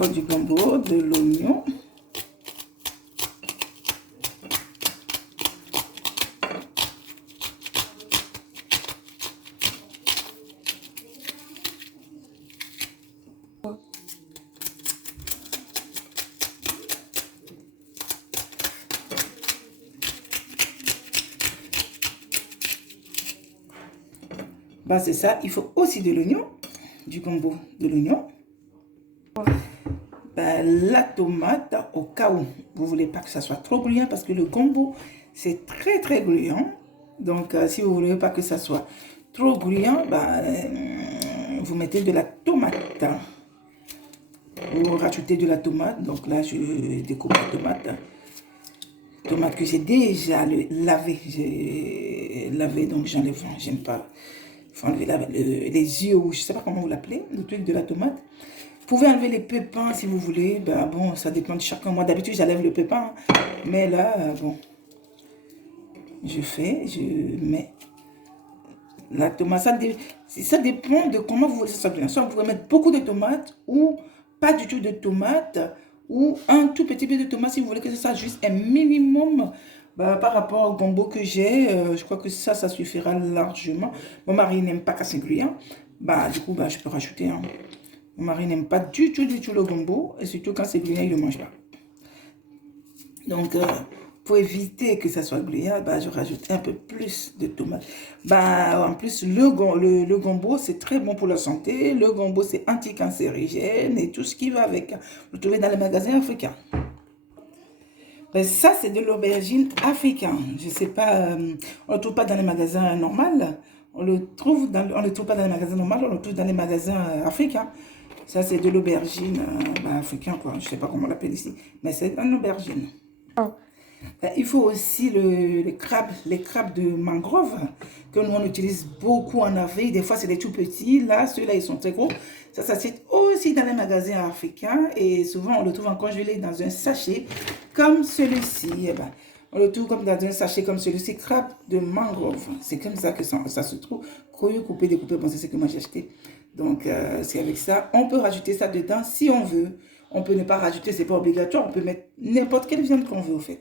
faut du gombo, de l'oignon. Bah, c'est ça, il faut aussi de l'oignon, du gombo, de l'oignon. Bah, la tomate, au cas où vous voulez pas que ça soit trop bruyant, parce que le gombo, c'est très très bruyant. Donc, si vous voulez pas que ça soit trop bruyant, bah, vous mettez de la tomate. Vous rajoutez de la tomate. Donc là, je découpe la tomate. Tomate que j'ai déjà lavée. J'ai lavé, donc j'enlève, j'aime pas. Il faut enlever les yeux, ou je sais pas comment vous l'appelez, le truc de la tomate. Vous pouvez enlever les pépins si vous voulez. Ben bon, ça dépend de chacun. Moi, d'habitude, j'enlève le pépin. Mais là, bon, je mets la tomate. Ça dépend de comment vous voulez que ça soit. Soit vous pouvez mettre beaucoup de tomates ou pas du tout de tomates ou un tout petit peu de tomates si vous voulez que ça soit juste un minimum. Bah, par rapport au gombo que j'ai, je crois que ça suffira largement. Mon mari n'aime pas casser gluant. Bah, du coup, bah, je peux rajouter. Hein. Mon mari n'aime pas du tout le gombo. Et surtout quand c'est gluant, il ne le mange pas. Donc, pour éviter que ça soit gluant, bah, je rajoute un peu plus de tomates. Bah, en plus, le gombo, c'est très bon pour la santé. Le gombo, c'est anticancérigène et tout ce qui va avec. Vous le trouvez dans les magasins africains. Ben, ça, c'est de l'aubergine africaine. Je sais pas, on ne le trouve pas dans les magasins normaux. On le trouve pas dans les magasins normaux, on le trouve dans les magasins africains. Ça, c'est de l'aubergine africain, quoi. Je ne sais pas comment on l'appelle ici, mais c'est une aubergine. Oh. Ben, il faut aussi les crabes de mangrove, que nous, on utilise beaucoup en Afrique. Des fois, c'est des tout petits. Là, ceux-là, ils sont très gros. Ça s'achète aussi dans les magasins africains. Et souvent, on le trouve en congelé dans un sachet comme celui-ci. Eh ben, on le trouve comme dans un sachet comme celui-ci, crabe de mangrove. C'est comme ça que ça se trouve. Cru, coupé, découpé. Bon, c'est ce que moi j'ai acheté. Donc, c'est avec ça. On peut rajouter ça dedans si on veut. On peut ne pas rajouter, c'est pas obligatoire. On peut mettre n'importe quelle viande qu'on veut, au fait.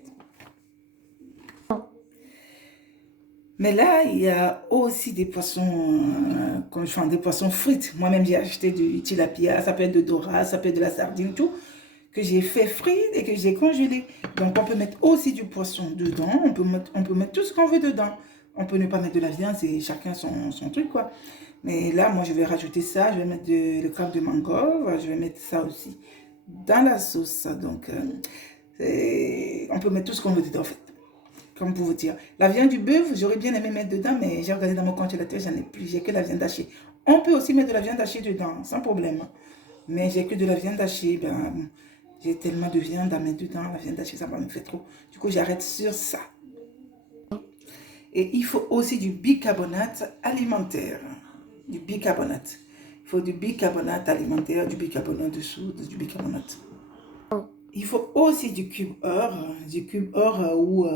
Mais là, il y a aussi des poissons, comme je fais des poissons frites. Moi-même, j'ai acheté du tilapia, ça peut être de dorade, ça peut être de la sardine, tout, que j'ai fait frire et que j'ai congelé. Donc, on peut mettre aussi du poisson dedans. On peut mettre tout ce qu'on veut dedans. On peut ne pas mettre de la viande, c'est chacun son truc, quoi. Mais là, moi, je vais rajouter ça. Je vais mettre le crabe de mangrove. Je vais mettre ça aussi dans la sauce. Donc, on peut mettre tout ce qu'on veut dedans, en fait. Comme pour vous dire. La viande du bœuf, j'aurais bien aimé mettre dedans, mais j'ai regardé dans mon congélateur, j'en ai plus. J'ai que la viande hachée. On peut aussi mettre de la viande hachée dedans, sans problème. Mais j'ai que de la viande hachée. Ben, j'ai tellement de viande à mettre dedans. La viande hachée, ça va me faire trop. Du coup, j'arrête sur ça. Et il faut aussi du bicarbonate alimentaire. Du bicarbonate. Il faut du bicarbonate alimentaire, du bicarbonate de soude, du bicarbonate. Il faut aussi du cube or ou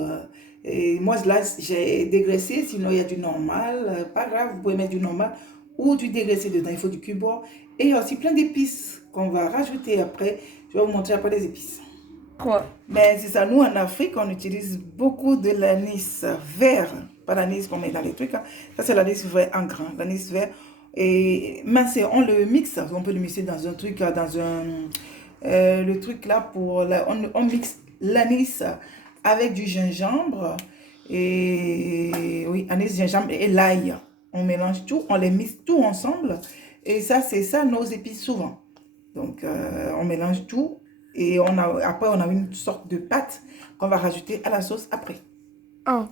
et moi là j'ai dégraissé, sinon il y a du normal, pas grave, vous pouvez mettre du normal ou du dégraissé dedans, il faut du cube or et aussi plein d'épices qu'on va rajouter après. Je vais vous montrer après les épices. Quoi? Mais c'est ça, nous en Afrique on utilise beaucoup de l'anis vert, pas l'anis qu'on met dans les trucs, hein. Ça c'est l'anis vert en grain, l'anis vert et mince, on le mixe, on peut le mixer dans un truc, dans un le truc là on mixe l'anis avec du gingembre et oui, anis, gingembre et l'ail. On mélange tout, on les mixe tout ensemble et ça c'est ça nos épices souvent. Donc on mélange tout et après on a une sorte de pâte qu'on va rajouter à la sauce après. Oh.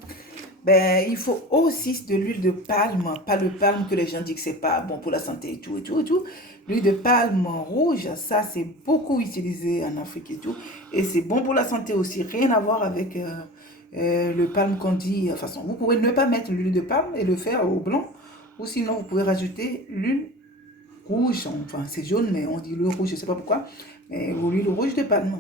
Ben, il faut aussi de l'huile de palme, pas le palme que les gens disent que c'est pas bon pour la santé et tout et tout et tout. L'huile de palme rouge, ça c'est beaucoup utilisé en Afrique et tout. Et c'est bon pour la santé aussi, rien à voir avec le palme qu'on dit. De toute façon, vous pouvez ne pas mettre l'huile de palme et le faire au blanc. Ou sinon, vous pouvez rajouter l'huile rouge. Enfin, c'est jaune, mais on dit le rouge, je ne sais pas pourquoi. Mais l'huile rouge de palme.